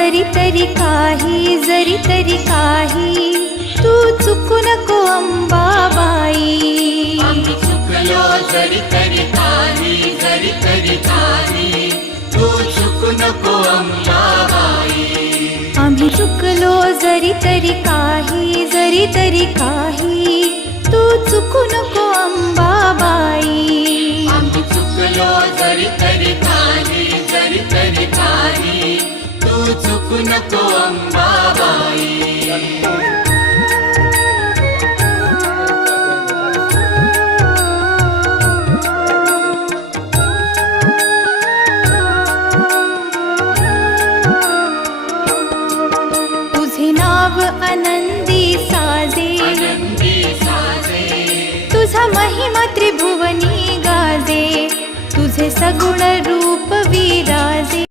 जरी तरी काही तू चुकू नको अंबाबाई. आम्ही चुकलो जरी तरी काही तू चुकू नको अंबाबाई. आम्ही चुकलो जरी तरी काही तू चुकू नको अंबाबाई. आम्ही चुकलो जरी तरी काही तू चुकू नको अंबाबाई. तुझे नाव आनंदी साजे, तुझा महिमा त्रिभुवनी गाजे, तुझे सगुण रूप विराजे.